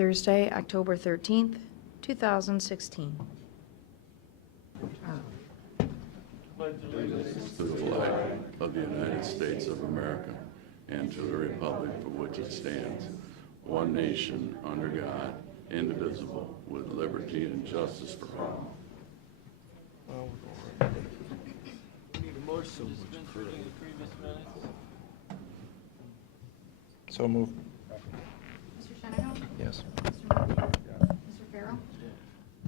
Thursday, October 13th, 2016. Allegiance to the flag of the United States of America and to the republic for which it stands, one nation, under God, indivisible, with liberty and justice for all. Need a motion to dispense reading the previous minutes? So moved. Mr. Shanahan? Yes. Mr. Murphy? Mr. Farrell?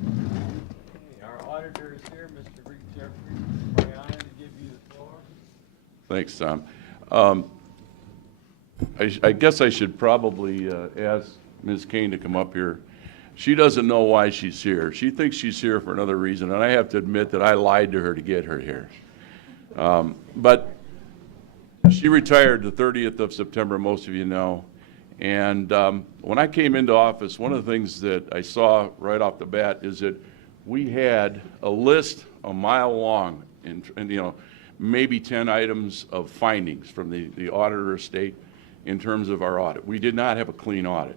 Okay, our auditor is here, Mr. Rick Jeffries. It's my honor to give you the floor. Thanks, Tom. I guess I should probably ask Ms. Kane to come up here. She doesn't know why she's here. She thinks she's here for another reason, and I have to admit that I lied to her to get her here. But she retired the 30th of September, most of you know. And when I came into office, one of the things that I saw right off the bat is that we had a list a mile long, and maybe 10 items of findings from the auditor state in terms of our audit. We did not have a clean audit.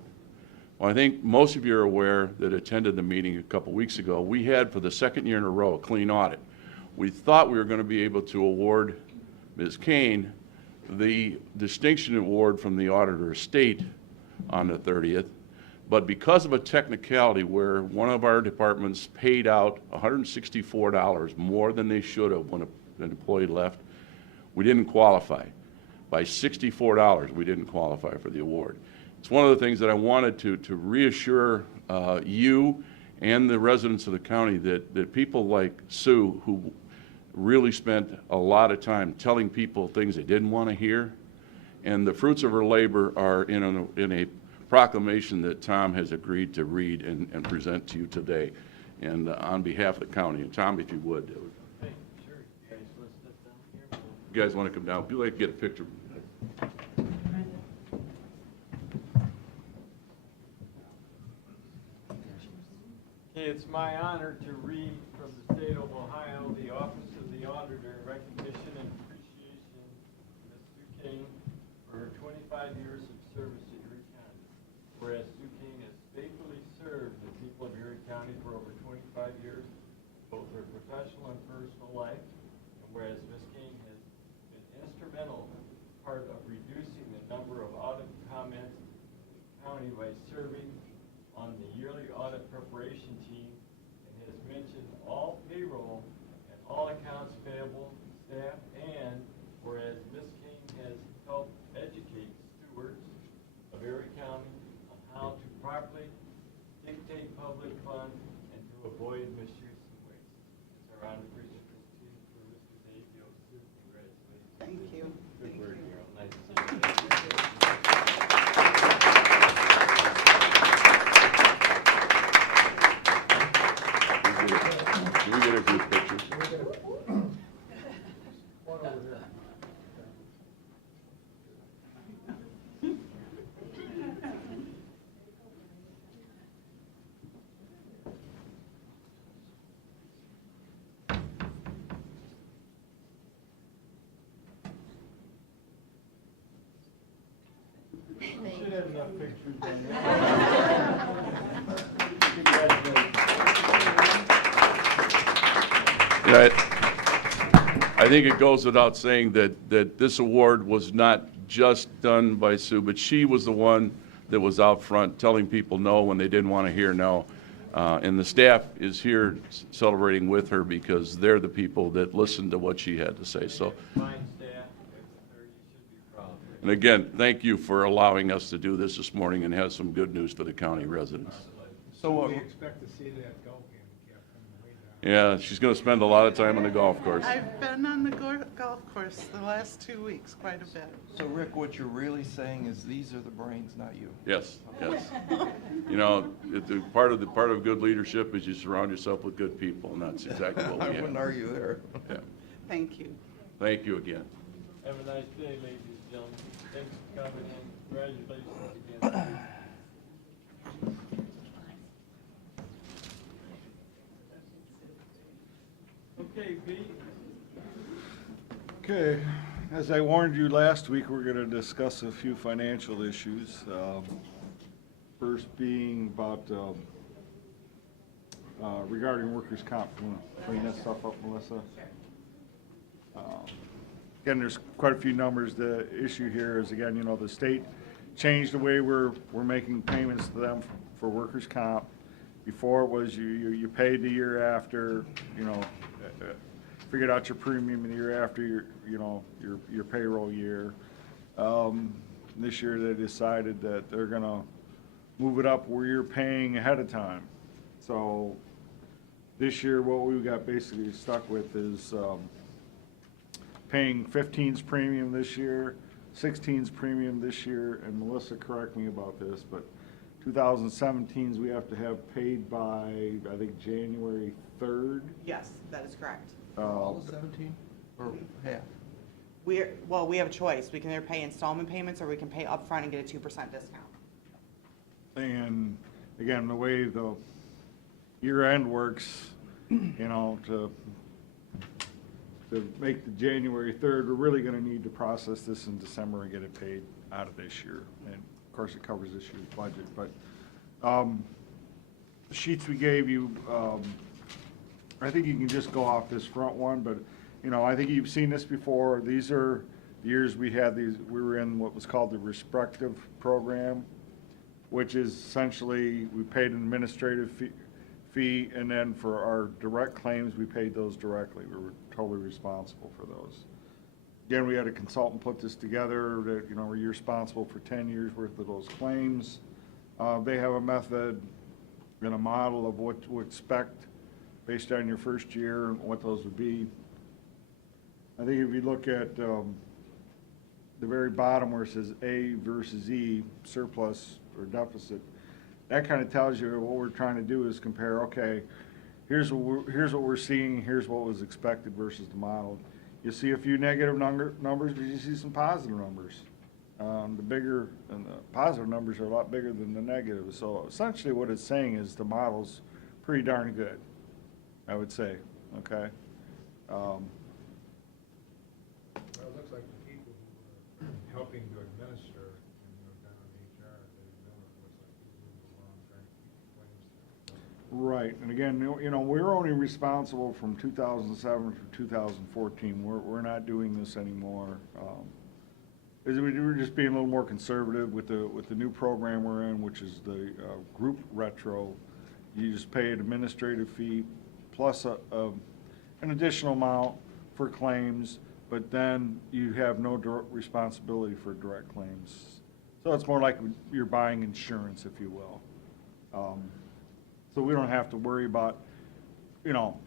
Well, I think most of you are aware that attended the meeting a couple weeks ago. We had, for the second year in a row, a clean audit. We thought we were going to be able to award Ms. Kane the distinction award from the auditor state on the 30th, but because of a technicality where one of our departments paid out $164 more than they should have when an employee left, we didn't qualify. By $64, we didn't qualify for the award. It's one of the things that I wanted to reassure you and the residents of the county that people like Sue, who really spent a lot of time telling people things they didn't want to hear, and the fruits of her labor are in a proclamation that Tom has agreed to read and present to you today, and on behalf of the county. And Tom, if you would. Hey, sure, you guys want to step down here? You guys want to come down? If you'd like to get a picture. Okay, it's my honor to read from the state of Ohio, the Office of the Auditor, in recognition and appreciation of Ms. Sue King for her 25 years of service to Erie County. Whereas Sue King has faithfully served the people of Erie County for over 25 years, both her professional and personal life, and whereas Ms. King has been instrumental part of reducing the number of audit comments in the county by serving on the yearly audit preparation team, and has mentioned all payroll and all accounts payable staff, and whereas Ms. King has helped educate stewards of Erie County on how to properly dictate public funds and to avoid misuse and waste. It's our honor to present this to you for Mr. Dave Yost. Congratulations. Thank you. Good work, Carol. Nice to see you. Can we get a group picture? Should have enough pictures on there. Congratulations. I think it goes without saying that this award was not just done by Sue, but she was the one that was out front telling people no when they didn't want to hear no. And the staff is here celebrating with her because they're the people that listened to what she had to say. So, Fine staff, you should be proud. and again, thank you for allowing us to do this morning and have some good news for the county residents. So We expect to see that golf handicap coming way down. Yeah, she's going to spend a lot of time on the golf course. I've been on the golf course the last 2 weeks, quite a bit. So Rick, what you're really saying is these are the brains, not you. Yes, yes. You know, part of good leadership is you surround yourself with good people, and that's exactly what I we wouldn't have. argue there. Yeah. Thank you. Thank you again. Have a nice day, ladies and gentlemen. Thanks for coming in. Congratulations again. Okay, Pete. Okay, as I warned you last week, we're going to discuss a few financial issues. First being about regarding workers' comp. You wanna bring that stuff up, Melissa? Again, there's quite a few numbers. The issue here is, again, the state changed the way we're making payments to them for workers' comp. Before it was you paid the year after, figured out your premium the year after your payroll year. This year they decided that they're gonna move it up where you're paying ahead of time. So this year, what we got basically stuck with is paying 15's premium this year, 16's premium this year, and Melissa, correct me about this, but 2017's we have to have paid by, I think, January 3rd. Yes, that is correct. All of 17 or half? We have a choice. We can either pay installment payments or we can pay upfront and get a 2% discount. And again, the way the year end works, to make the January 3rd, we're really gonna need to process this in December and get it paid out of this year. And of course, it covers this year's budget, but, the sheets we gave you, I think you can just go off this front one, but, I think you've seen this before. These are the years we were in what was called the respective program, which is essentially, we paid an administrative fee, and then for our direct claims, we paid those directly. We were totally responsible for those. Again, we had a consultant put this together that, you're responsible for 10 years worth of those claims. They have a method and a model of what to expect based on your first year and what those would be. I think if you look at the very bottom where it says A versus E, surplus or deficit, that kind of tells you what we're trying to do is compare, okay, here's what we're seeing, here's what was expected versus the model. You see a few negative numbers, but you see some positive numbers. The bigger and the positive numbers are a lot bigger than the negatives. So essentially what it's saying is the model's pretty darn good, I would say, okay? Well, it looks like the people who are helping to administer, down in HR, they've done it, looks like they're doing the wrong trying to keep claims down. Right, and again, we're only responsible from 2007 to 2014. We're not doing this anymore. We're just being a little more conservative with the new program we're in, which is the group retro. You just pay an administrative fee plus an additional amount for claims, but then you have no direct responsibility for direct claims. So it's more like you're buying insurance, if you will. So we don't have to worry about,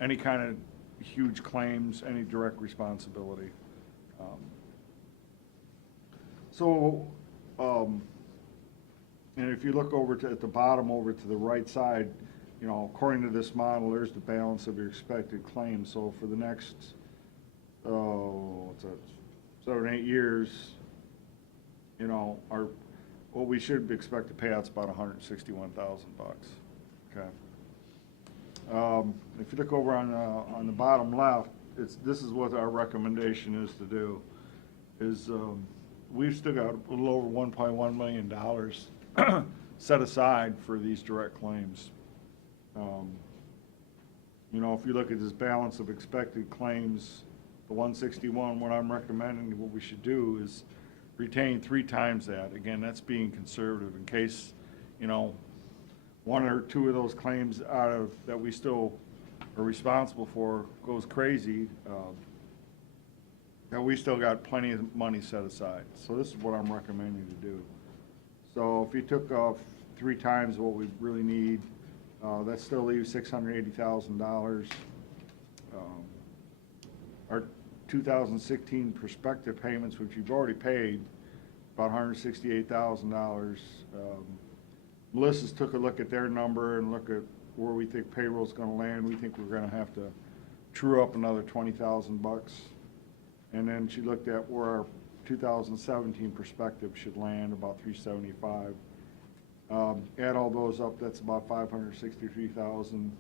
any kind of huge claims, any direct responsibility. And if you look at the bottom over to the right side, according to this model, there's the balance of your expected claims. So for the next, 7 or 8 years, what we should expect to pay out is about $161,000. Okay. If you look over on the bottom left, this is what our recommendation is to do. We've still got a little over $1.1 million set aside for these direct claims. If you look at this balance of expected claims, the 161, what I'm recommending, what we should do is retain 3 times that. Again, that's being conservative in case, 1 or 2 of those claims that we still are responsible for goes crazy, that we still got plenty of money set aside. So this is what I'm recommending to do. So if you took off 3 times what we really need, that still leaves $680,000. Our 2016 prospective payments, which you've already paid, about $168,000. Melissa's took a look at their number and look at where we think payroll's gonna land. We think we're gonna have to true up another $20,000. And then she looked at where our 2017 perspective should land, about $375. Add all those up, that's about $563,000.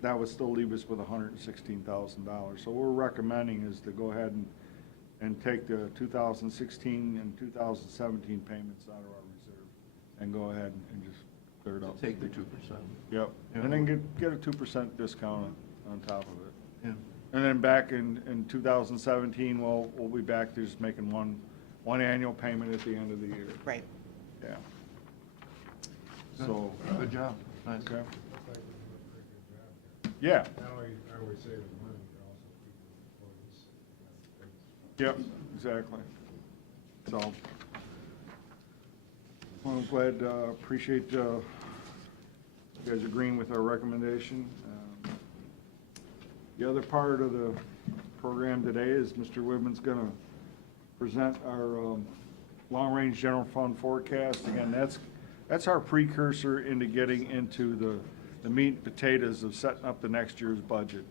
That would still leave us with $116,000. So what we're recommending is to go ahead and take the 2016 and 2017 payments out of our reserve. and go ahead and just clear it up. Take the 2%. Yep, Yeah. and then get a 2% discount on top of it. Yeah. And then back in 2017, we'll be back to just making one annual payment at the end of the year. Right. Yeah. Good. So, Good job. Nice. okay. Looks like we're doing a pretty good job Yeah, here. Not only are we saving money, but also keeping employees. yep, exactly. So, well, I'm glad, appreciate you guys agreeing with our recommendation. The other part of the program today is Mr. Whitman's going to present our long-range general fund forecast. Again, that's our precursor into getting into the meat and potatoes of setting up the next year's budget.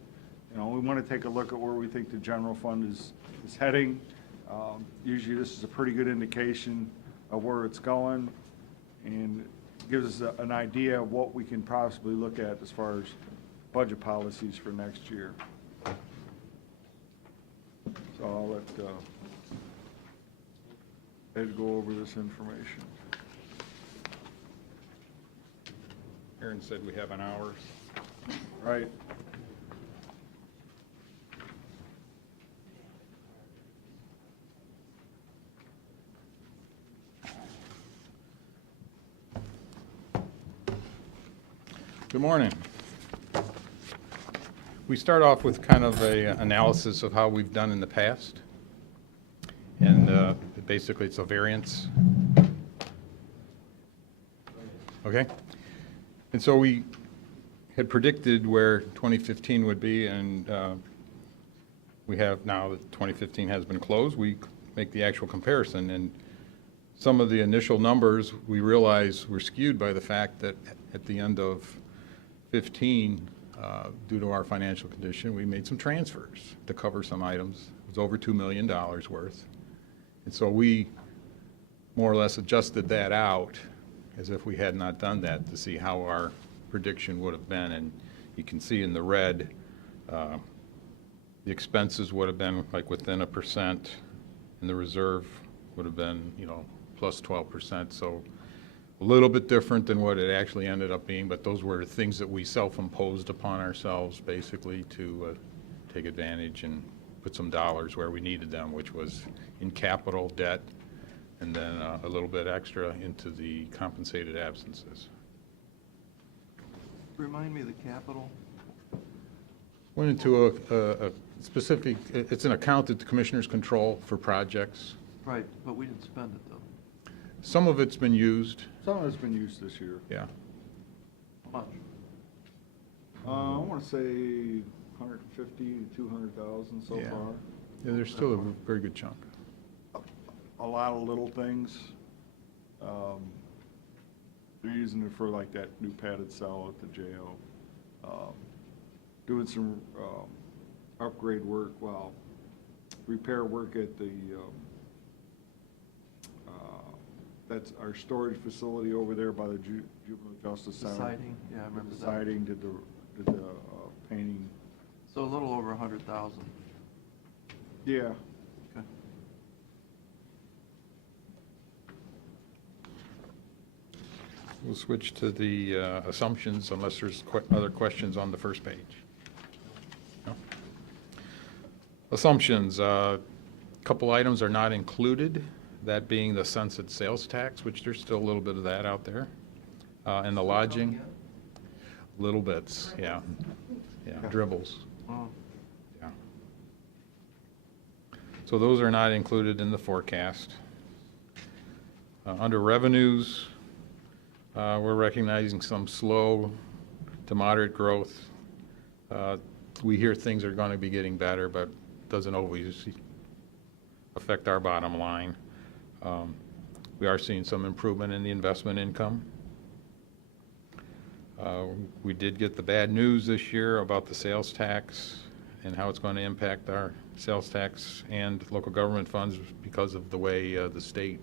You know, we want to take a look at where we think the general fund is heading. Usually this is a pretty good indication of where it's going and gives us an idea of what we can possibly look at as far as budget policies for next year. So I'll let Ed go over this information. Aaron said we have an hour. Right. Good morning. We start off with kind of a analysis of how we've done in the past. And basically it's a variance. Okay? And so we had predicted where 2015 would be, and we have now that 2015 has been closed, we make the actual comparison. And some of the initial numbers we realize were skewed by the fact that at the end of 15, due to our financial condition, we made some transfers to cover some items. It was over $2 million worth. And so we more or less adjusted that out as if we had not done that to see how our prediction would have been. And you can see in the red, the expenses would have been like within 1%, and the reserve would have been, plus 12%. So a little bit different than what it actually ended up being, but those were things that we self-imposed upon ourselves basically to take advantage and put some dollars where we needed them, which was in capital, debt, and then a little bit extra into the compensated absences. Remind me of the capital. Went into a specific, it's an account that the commissioners control for projects. Right, but we didn't spend it, though. Some of it's been used, Some of it's been used this year. yeah. How much? I want to say 150 to 200,000 so Yeah. far. Yeah, there's still a very good chunk. A lot of little things. They're using it for like that new padded cell at the jail. Doing some upgrade work, repair work at the, that's our storage facility over there by the Juvenile Justice The Center. siding, yeah, I remember The that. siding, did the painting. So a little over 100,000. Yeah. Okay. We'll switch to the assumptions unless there's other questions on the first page. No? Assumptions, couple items are not included, that being the sunset sales tax, which there's still a little bit of that out there, and the lodging. Little bits, yeah. Yeah, dribbles, Oh, yeah. So those are not included in the forecast. Under revenues, we're recognizing some slow to moderate growth. We hear things are going to be getting better, but doesn't always affect our bottom line. We are seeing some improvement in the investment income. We did get the bad news this year about the sales tax and how it's going to impact our sales tax and local government funds because of the way the state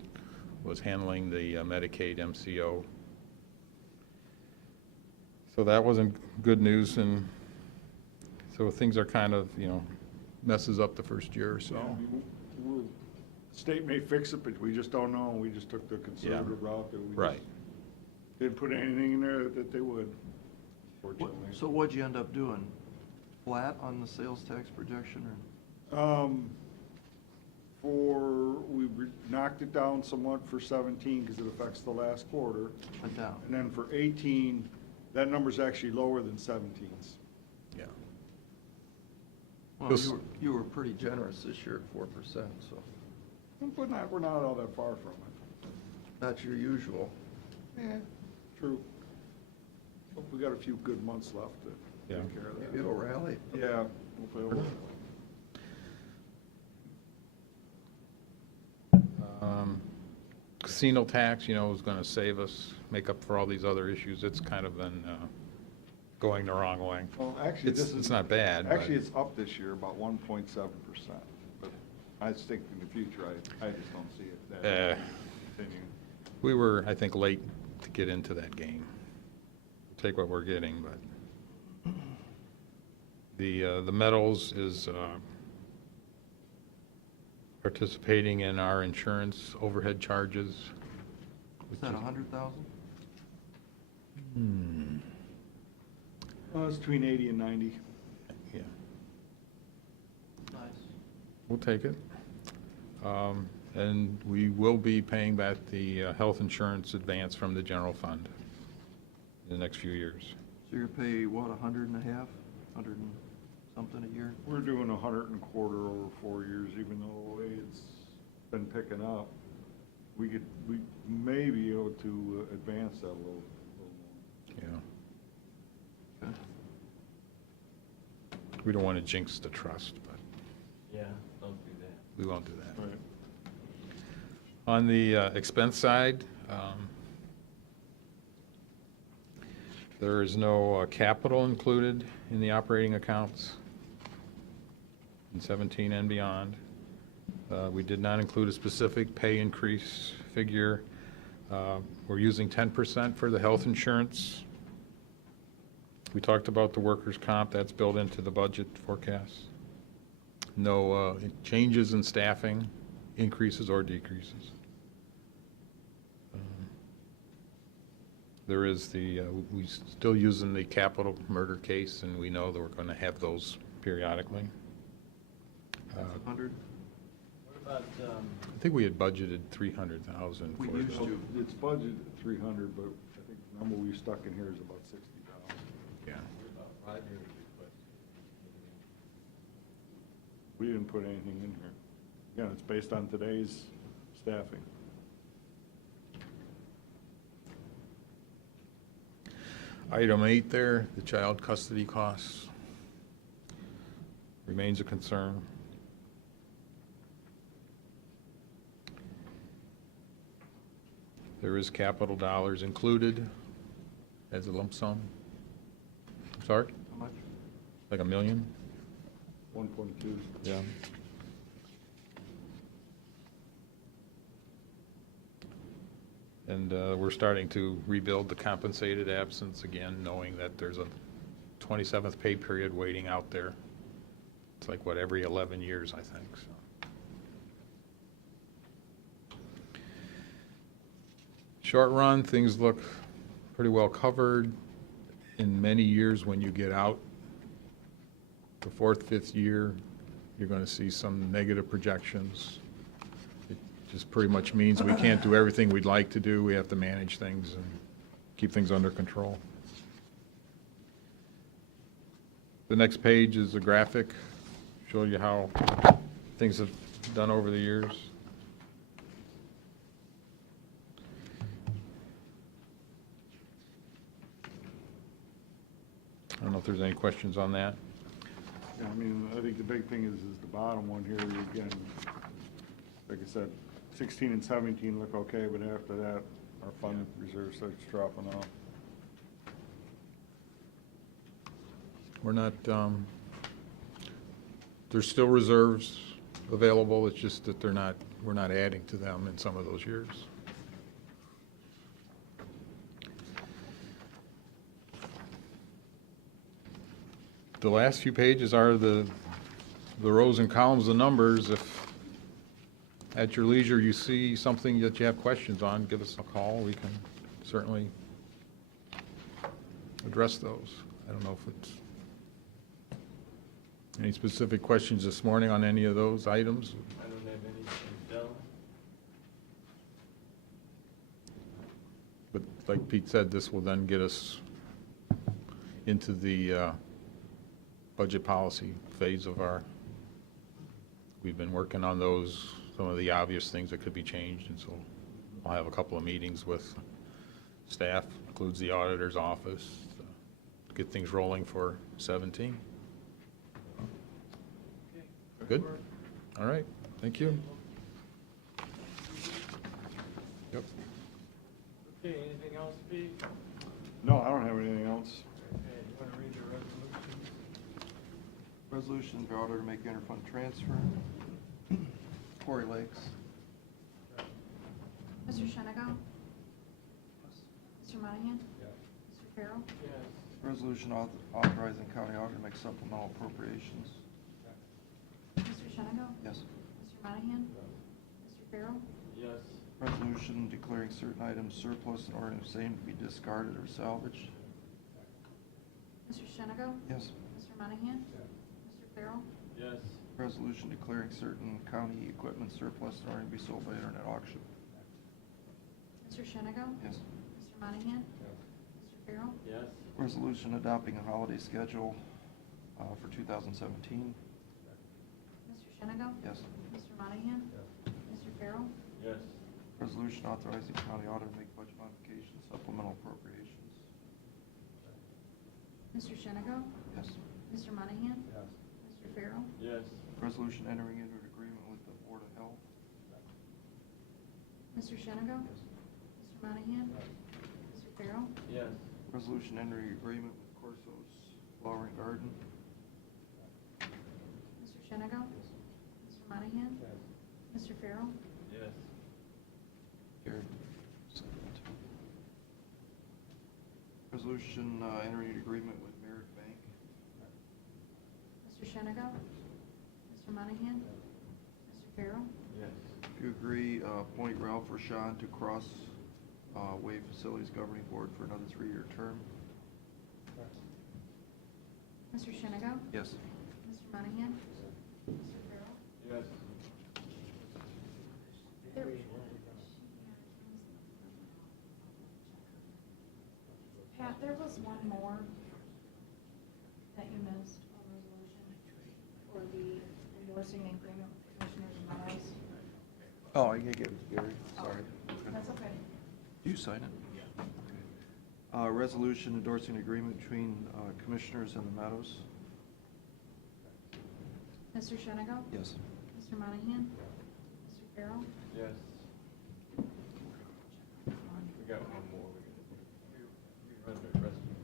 was handling the Medicaid MCO. So that wasn't good news, and so things are kind of, messes up the first year or so. Yeah, I mean, state may fix it, but we just don't know. We just took the conservative route that we Right. Didn't put anything in there that they would, fortunately. So what'd you end up doing? Flat on the sales tax projection, or? We knocked it down somewhat for 17 because it affects the last quarter. Went down. And then for 18, that number's actually lower than 17's. Yeah. Well, This- you were pretty generous this year at 4%, so But we're not all that far from it. that's your usual. Yeah, true. Hope we got a few good months left to Yeah. take care of that. Maybe it'll rally. Yeah. Hopefully it will. Casino tax, you know, is going to save us, make up for all these other issues. It's kind of been going the wrong way. Well, actually, It's- this is. it's not bad, but- Actually, it's up this year, about 1.7%. But I just think in the future, I just don't see it that continuing. We were, I think, late to get into that game. Take what we're getting, but the Metals is participating in our insurance overhead charges. Is that 100,000? It's between 80 and 90. Yeah, Nice. we'll take it. And we will be paying back the health insurance advance from the general fund in the next few years. So you're gonna pay, what, 100 and a half, 100 and something a year? We're doing 100 and a quarter over 4 years, even though the way it's been picking up. We may be able to advance that a little more. Yeah. Okay. We don't want to jinx the trust, but Yeah, don't do that. we won't do that. Right. On the expense side, there is no capital included in the operating accounts in 17 and beyond. We did not include a specific pay increase figure. We're using 10% for the health insurance. We talked about the workers' comp, that's built into the budget forecast. No changes in staffing, increases or decreases. There is we still using the capital murder case, and we know that we're going to have those periodically. That's 100? What about, I think we had budgeted 300,000 We for used it. to. It's budgeted at 300, but I think the number we stuck in here is about 60,000. Yeah. what about 5 years request? We didn't put anything in here. Again, it's based on today's staffing. Item 8 there, the child custody costs, remains a concern. There is capital dollars included as a lump sum. Sorry, How much? like $1 million? 1.2. Yeah. And we're starting to rebuild the compensated absence again, knowing that there's a 27th pay period waiting out there. It's like, what, every 11 years, I think, so. Short run, things look pretty well covered. In many years, when you get out, the fourth, fifth year, you're going to see some negative projections. It just pretty much means we can't do everything we'd like to do. We have to manage things and keep things under control. The next page is a graphic, show you how things have done over the years. I don't know if there's any questions on that. Yeah, I mean, I think the big thing is the bottom one here, again, like I said, 16 and 17 look okay, but after that, our fund reserve starts dropping off. We're not, there's still reserves available, it's just that we're not adding to them in some of those years. The last few pages are the rows and columns of numbers. If at your leisure you see something that you have questions on, give us a call. We can certainly address those. I don't know if it's, any specific questions this morning on any of those items? I don't have anything, gentlemen. But like Pete said, this will then get us into the budget policy phase of our, we've been working on those, some of the obvious things that could be changed, and so I'll have a couple of meetings with staff, includes the auditor's office, to get things rolling for 17. Good? All right, thank you. Yep. Okay, anything else, Pete? No, I don't have anything else. Okay, you want to read the resolutions? Resolution for order to make interfund transfer. Quarry Lakes. Mr. Shenango? Mr. Monahan? Mr. Farrell? Yes. Resolution authorizing county auditor to make supplemental appropriations. Mr. Shenango? Yes. Mr. Monahan? Mr. Farrell? Yes. Resolution declaring certain items surplus and ordering the same to be discarded or salvaged. Mr. Shenango? Yes. Mr. Monahan? Mr. Farrell? Yes. Resolution declaring certain county equipment surplus and ordering to be sold by internet auction. Mr. Shenango? Yes. Mr. Monahan? Mr. Farrell? Yes. Resolution adopting a holiday schedule for 2017. Mr. Shenango? Yes. Mr. Monahan? Mr. Farrell? Yes. Resolution authorizing county auditor to make budget modifications, supplemental appropriations. Mr. Shenango? Yes. Mr. Monahan? Yes. Mr. Farrell? Yes. Resolution entering into an agreement with the Board of Health. Mr. Shenango? Mr. Monahan? Mr. Farrell? Yes. Resolution entering agreement with Corso's Flower and Garden. Mr. Shenango? Mr. Monahan? Mr. Farrell? Yes. Carried. Resolution entering an agreement with Merrick Bank. Mr. Shenango? Mr. Monahan? Mr. Farrell? Yes. If you agree, appoint Ralph Rashawn to Cross Way Facilities Governing Board for another 3-year term. Mr. Shenango? Yes. Mr. Monahan? Mr. Farrell? Yes. There- Pat, there was one more that you missed on resolution for the endorsing the agreement with Commissioners and Allies. Oh, I gave it to Gary, sorry. That's okay. You sign it? Resolution endorsing agreement between Commissioners and the Meadows. Mr. Shenango? Yes. Mr. Monahan? Mr. Farrell? Yes. We got one more. We run the rest of them.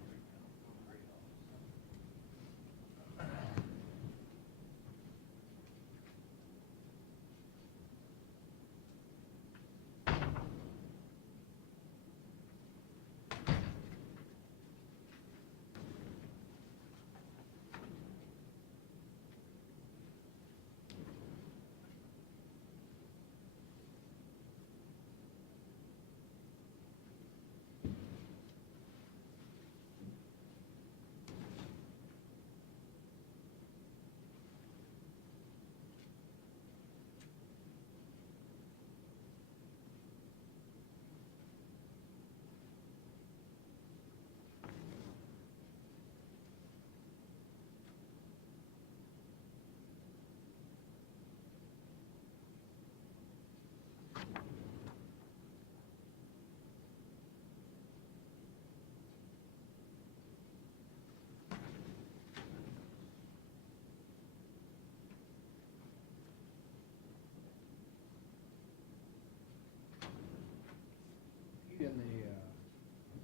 In the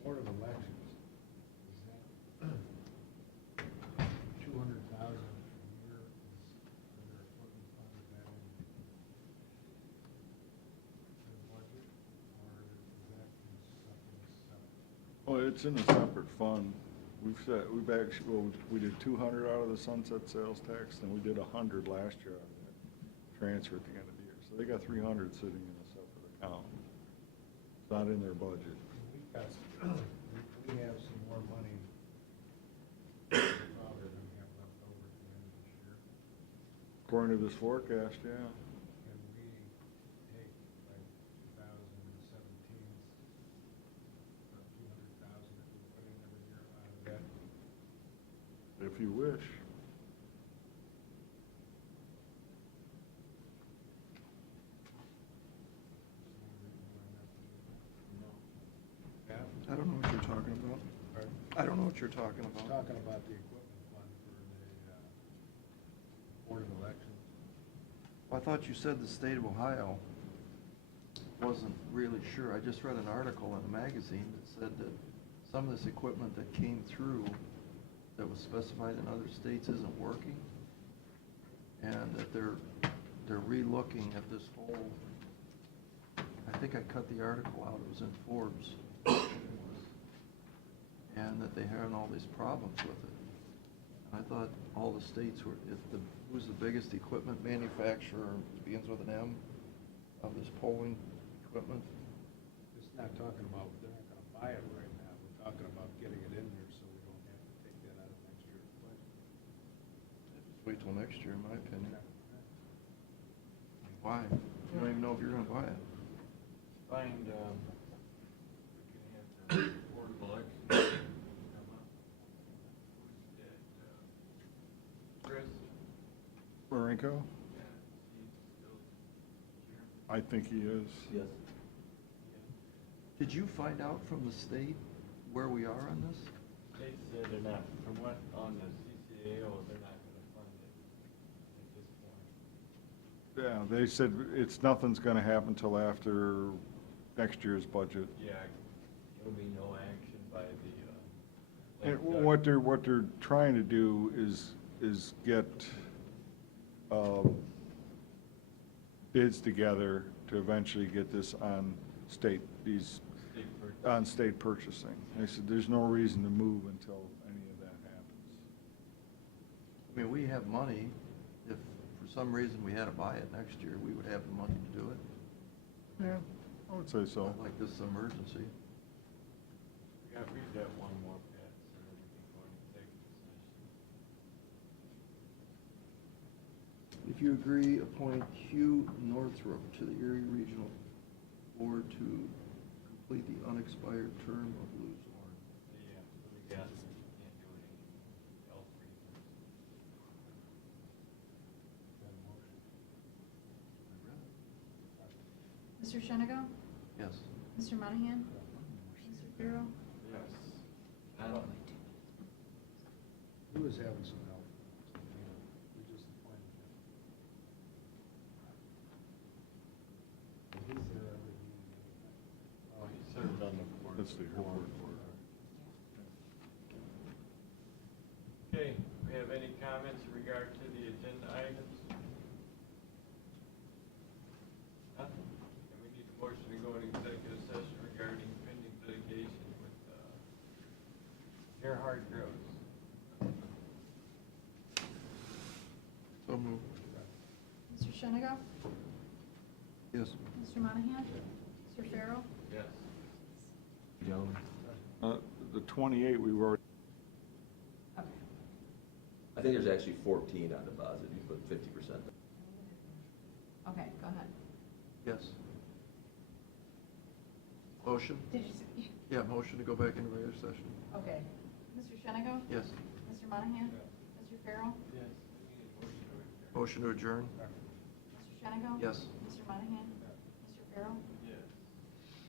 Board of Elections, is that 200,000 a year is under equipment fund, is that in the budget, or is that in something separate? Well, it's in a separate fund. We've actually, well, we did 200 out of the sunset sales tax, and we did 100 last year out of that transfer at the end of the year. So they got 300 sitting in a separate account. It's not in their budget. We've got, we have some more money According to this forecast, yeah. Can we take like 2017's, 200,000 that we put in every year out of that? If you wish. Yeah, I don't know what you're talking about. pardon? I don't know what you're talking I'm about. talking about the equipment fund for the Board of Elections. Well, I thought you said the state of Ohio wasn't really sure. I just read an article in a magazine that said that some of this equipment that came through that was specified in other states isn't working. And that they're re-looking at this whole, I think I cut the article out, it was in Forbes. And that they're having all these problems with it. I thought all the states were, who's the biggest equipment manufacturer, begins with an M, of this polling equipment? It's not talking about, they're not gonna buy it right now. We're talking about getting it in there so we don't have to take that out of next year's budget. Just wait till next year, in my opinion. Why? You don't even know if you're gonna buy it. Find, we can have the Board of Elections come up. Who's that, Chris? Marinko? Yeah, he's still chairman. I think he is. Yes. Did you find out from the state where we are on this? They said they're not, from what, on the CCAO, they're not gonna fund it at this point. Yeah, they said nothing's gonna happen till after next year's budget. Yeah, there'll be no action by the, And like, what they're trying to do is get, bids together to eventually get this on state purchasing. They said there's no reason to move until any of that happens. I mean, we have money. If for some reason we had to buy it next year, we would have the money to do it. Yeah, I would say so. Not like this emergency. we got, read that one more, Pat, so that we can go and take a decision. If you agree, appoint Hugh Northrup to the Erie Regional Board to complete the unexpired term of Lou Zorn. Yeah, so we got, can't do it any health reasons. Got a motion? Mr. Shenigo? Yes. Mr. Monahan? Mr. Farrell? Yes. I don't, He was having some help. We just appointed him. He's there every meeting. oh, he served on the board. That's the before. airport board. Okay, we have any comments in regard to the agenda items? Nothing? And we need a motion to go into executive session regarding pending litigation with, Gerhard Gross. So moved. Mr. Shenigo? Yes. Mr. Monahan? Mr. Farrell? Yes. The 28, we were, Okay. I think there's actually 14 on deposit, you put 50%. Okay, go ahead. Yes. Motion? Did you say? Yeah, motion to go back into regular session. Okay. Mr. Shenigo? Yes. Mr. Monahan? Mr. Farrell? Yes. We need a motion to adjourn. Motion to adjourn? Mr. Shenigo? Yes. Mr. Monahan? Mr. Farrell?